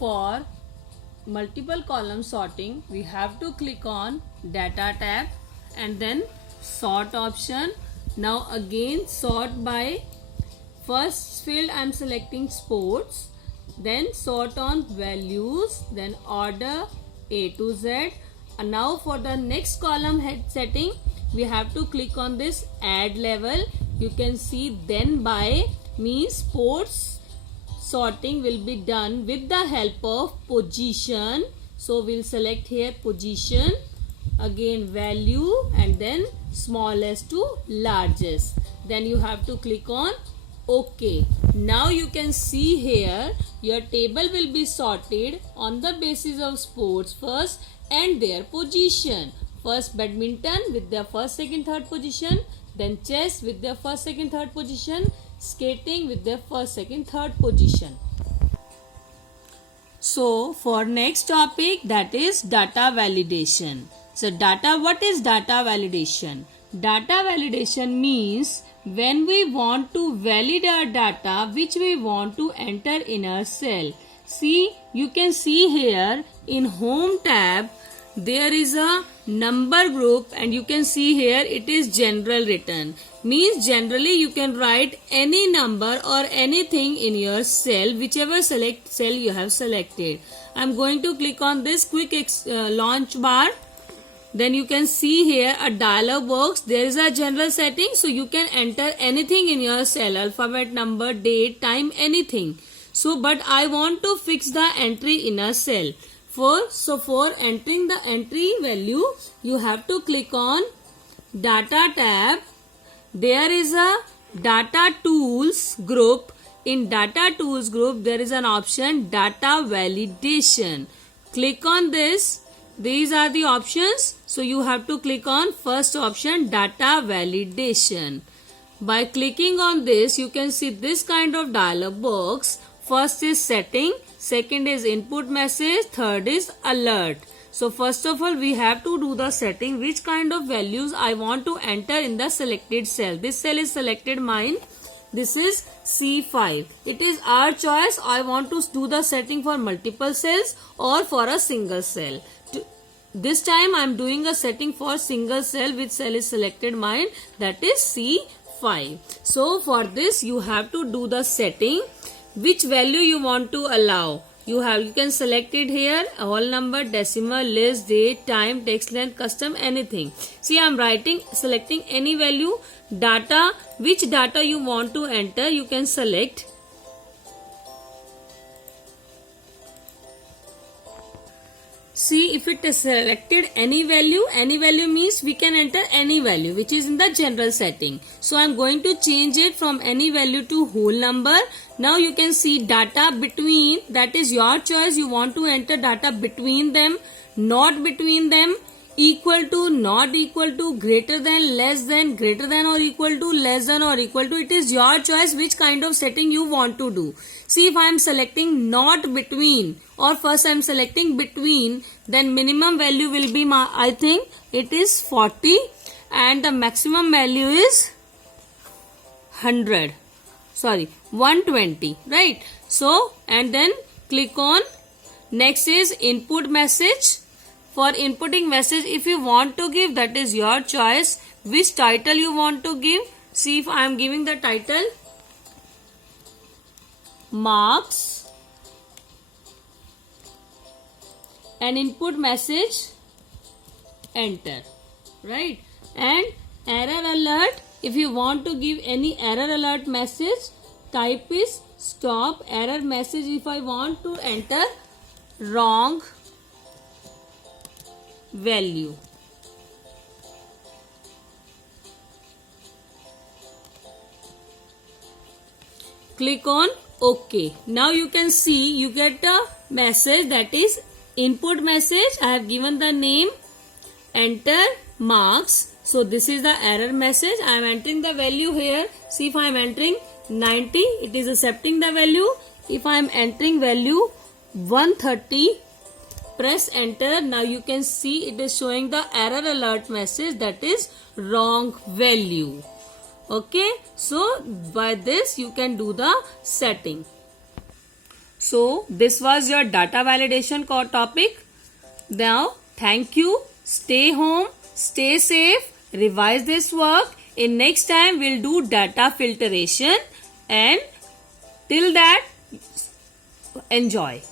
for multiple column sorting, we have to click on data tab and then sort option. Now again sort by first field I am selecting sports, then sort on values, then order A to Z. And now for the next column head setting, we have to click on this add level. You can see then by means sports sorting will be done with the help of position. So we'll select here position, again value, and then smallest to largest. Then you have to click on OK. Now you can see here your table will be sorted on the basis of sports first and their position. First badminton with their first, second, third position, then chess with their first, second, third position, skating with their first, second, third position. So for next topic, that is data validation. So what is data validation? Data validation means when we want to validate our data which we want to enter in our cell. See, you can see here in home tab there is a number group and you can see here it is general written. Means generally you can write any number or anything in your cell, whichever cell you have selected. I am going to click on this quick launch bar. Then you can see here a dialog box. There is a general setting, so you can enter anything in your cell, alphabet, number, date, time, anything. So but I want to fix the entry in a cell. For entering the entry value, you have to click on data tab. There is a data tools group. In data tools group there is an option data validation. Click on this. These are the options. So you have to click on first option data validation. By clicking on this, you can see this kind of dialog box. First is setting, second is input message, third is alert. So first of all we have to do the setting, which kind of values I want to enter in the selected cell. This cell is selected mine. This is C5. It is our choice. I want to do the setting for multiple cells or for a single cell. This time I am doing a setting for single cell, which cell is selected mine, that is C5. So for this you have to do the setting, which value you want to allow. You can select it here, whole number, decimal, list, date, time, text length, custom, anything. See, I am selecting any value. Data, which data you want to enter, you can select. See, if it is selected any value means we can enter any value which is in the general setting. So I am going to change it from any value to whole number. Now you can see data between, that is your choice. You want to enter data between them, not between them, equal to, not equal to, greater than, less than, greater than or equal to, less than or equal to. It is your choice which kind of setting you want to do. See, if I am selecting not between or first I am selecting between, then minimum value will be, I think it is 40 and the maximum value is 120, right? So, and then click on next is input message. For inputting message, if you want to give, that is your choice. Which title you want to give. See, if I am giving the title marks and input message enter, right? And error alert, if you want to give any error alert message, type is stop error message. If I want to enter wrong value. Click on OK. Now you can see you get a message, that is input message. I have given the name, enter marks. So this is the error message. I am entering the value here. See, if I am entering 90, it is accepting the value. If I am entering value 130, press enter. Now you can see it is showing the error alert message, that is wrong value. Okay, so by this you can do the setting. So this was your data validation topic. Now thank you. Stay home, stay safe, revise this work. In next time we'll do data filtration, and till that enjoy.